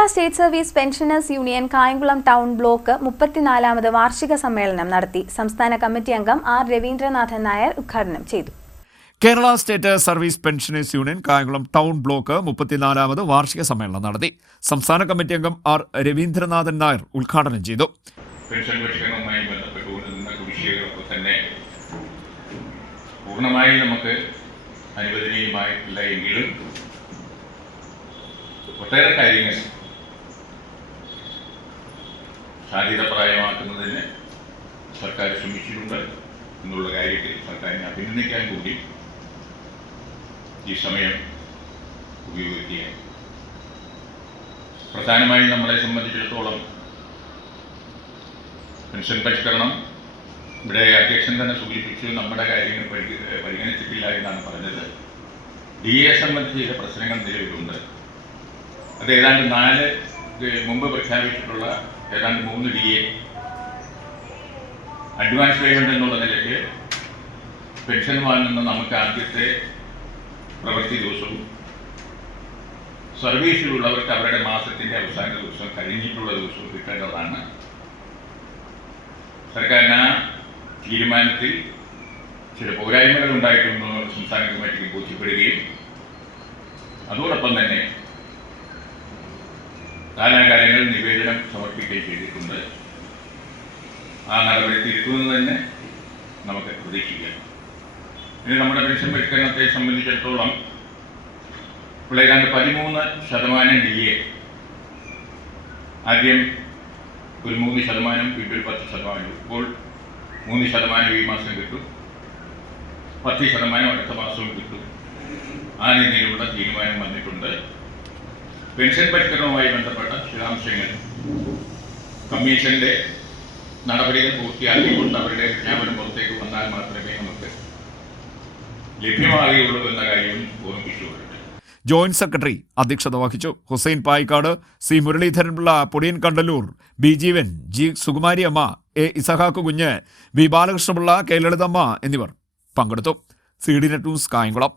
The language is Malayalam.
Kerala state service pensioners union Kayamkulam town block 34ാമത് വാർഷിക സമ്മേളനം നടത്തി. സംസ്ഥാന കമ്മിറ്റി അംഗം ആർ രവീന്ദ്രനാഥൻ നായർ ഉദ്ഘാടനം ചെയ്തു. Kerala state service pensioners union Kayamkulam town block 34ാമത് വാർഷിക സമ്മേളനം നടത്തി. സംസ്ഥാന കമ്മിറ്റി അംഗം ആർ രവീന്ദ്രനാഥൻ നായർ ഉദ്ഘാടനം ചെയ്തു. പെൻഷൻ പരിഷ്കരണവുമായി ബന്ധപ്പെട്ടുകൊണ്ടിരുന്ന കുടിശ്ശികകളൊക്കെ തന്നെ പൂർണ്ണമായി നമുക്ക് അനുവദനീയമായിട്ടില്ല എങ്കിലും ഒട്ടേറെ കാര്യങ്ങൾ സാധ്യതപ്രായമാക്കുന്നതിന് സർക്കാർ ശ്രമിച്ചിട്ടുണ്ട് എന്നുള്ള കാര്യത്തിൽ സർക്കാരിനെ അഭിനന്ദിക്കാൻ കൂടി ഈ സമയം ഉപയോഗിക്കുകയാണ്. പ്രധാനമായും നമ്മളെ സംബന്ധിച്ചിടത്തോളം പെൻഷൻ പരിഷ്കരണം ഇവിടെ അധ്യക്ഷൻ തന്നെ സൂചിപ്പിച്ചു, നമ്മുടെ കാര്യങ്ങൾ പരിഗണിച്ചിട്ടില്ല എന്നാണ് പറഞ്ഞത്. DA സംബന്ധിച്ച് ചില പ്രശ്നങ്ങൾ നിലവിലുണ്ട്. അത് ഏതാണ്ട് മുമ്പ് പ്രഖ്യാപിച്ചിട്ടുള്ള ഏതാണ്ട് 3 DA അഡ്വാൻസ് പേയ്മെന്റ് എന്നുള്ള നിലയ്ക്ക് പെൻഷൻ വാങ്ങുന്ന നമുക്ക് ആദ്യത്തെ പ്രവൃത്തി ദിവസവും സർവീസിലുള്ളവർക്ക് അവരുടെ മാസത്തിന്റെ അവസാന ദിവസം കഴിഞ്ഞിട്ടുള്ള ദിവസവും കിട്ടേണ്ടതാണ്. സർക്കാരിന് ആ തീരുമാനത്തിൽ ചില പോരായ്മകൾ ഉണ്ടായിട്ടുണ്ടെന്ന് സംസ്ഥാന കമ്മിറ്റിക്ക് ബോധ്യപ്പെടുകയും അതോടൊപ്പം തന്നെ കാലാകാലങ്ങളിൽ നിവേദനം സമർപ്പിക്കുകയും ചെയ്തിട്ടുണ്ട്. ആ നടപടി തിരുത്തുന്നത് തന്നെ നമുക്ക് പ്രതീക്ഷിക്കാം. ഇനി നമ്മുടെ പെൻഷൻ പരിഷ്കരണത്തെ സംബന്ധിച്ചിടത്തോളം ഇപ്പോൾ ഏതാണ്ട് 13% DA, ആദ്യം ഒരു 3%, പിന്നെ 10%. ഇപ്പോൾ 3% ഈ മാസം കിട്ടും, 10% അടുത്ത മാസവും കിട്ടും. ആ രീതിയിലുള്ള തീരുമാനം വന്നിട്ടുണ്ട്. പെൻഷൻ പരിഷ്കരണവുമായി ബന്ധപ്പെട്ട വിശദാംശങ്ങൾ കമ്മീഷന്റെ നടപടികൾ പൂർത്തിയാക്കിക്കൊണ്ട് അവരുടെ വിജ്ഞാപനം പുറത്തേക്ക് വന്നാൽ മാത്രമേ നമുക്ക് ലഭ്യമാകുകയുള്ളൂ എന്ന കാര്യം ഓർമ്മിപ്പിച്ചു. ജോയിന്റ് സെക്രട്ടറി അധ്യക്ഷത വഹിച്ചു. ഹുസൈൻ പായിക്കാട്, C മുരളീധരൻപിള്ള, പൊടിയൻ കണ്ടല്ലൂർ, B ജീവൻ, G സുകുമാരി അമ്മ, A ഇസഹാക്ക് കുഞ്ഞ്, B ബാലകൃഷ്ണപിള്ള, K ലളിതമ്മ എന്നിവർ പങ്കെടുത്തു. CD net news Kayamkulam.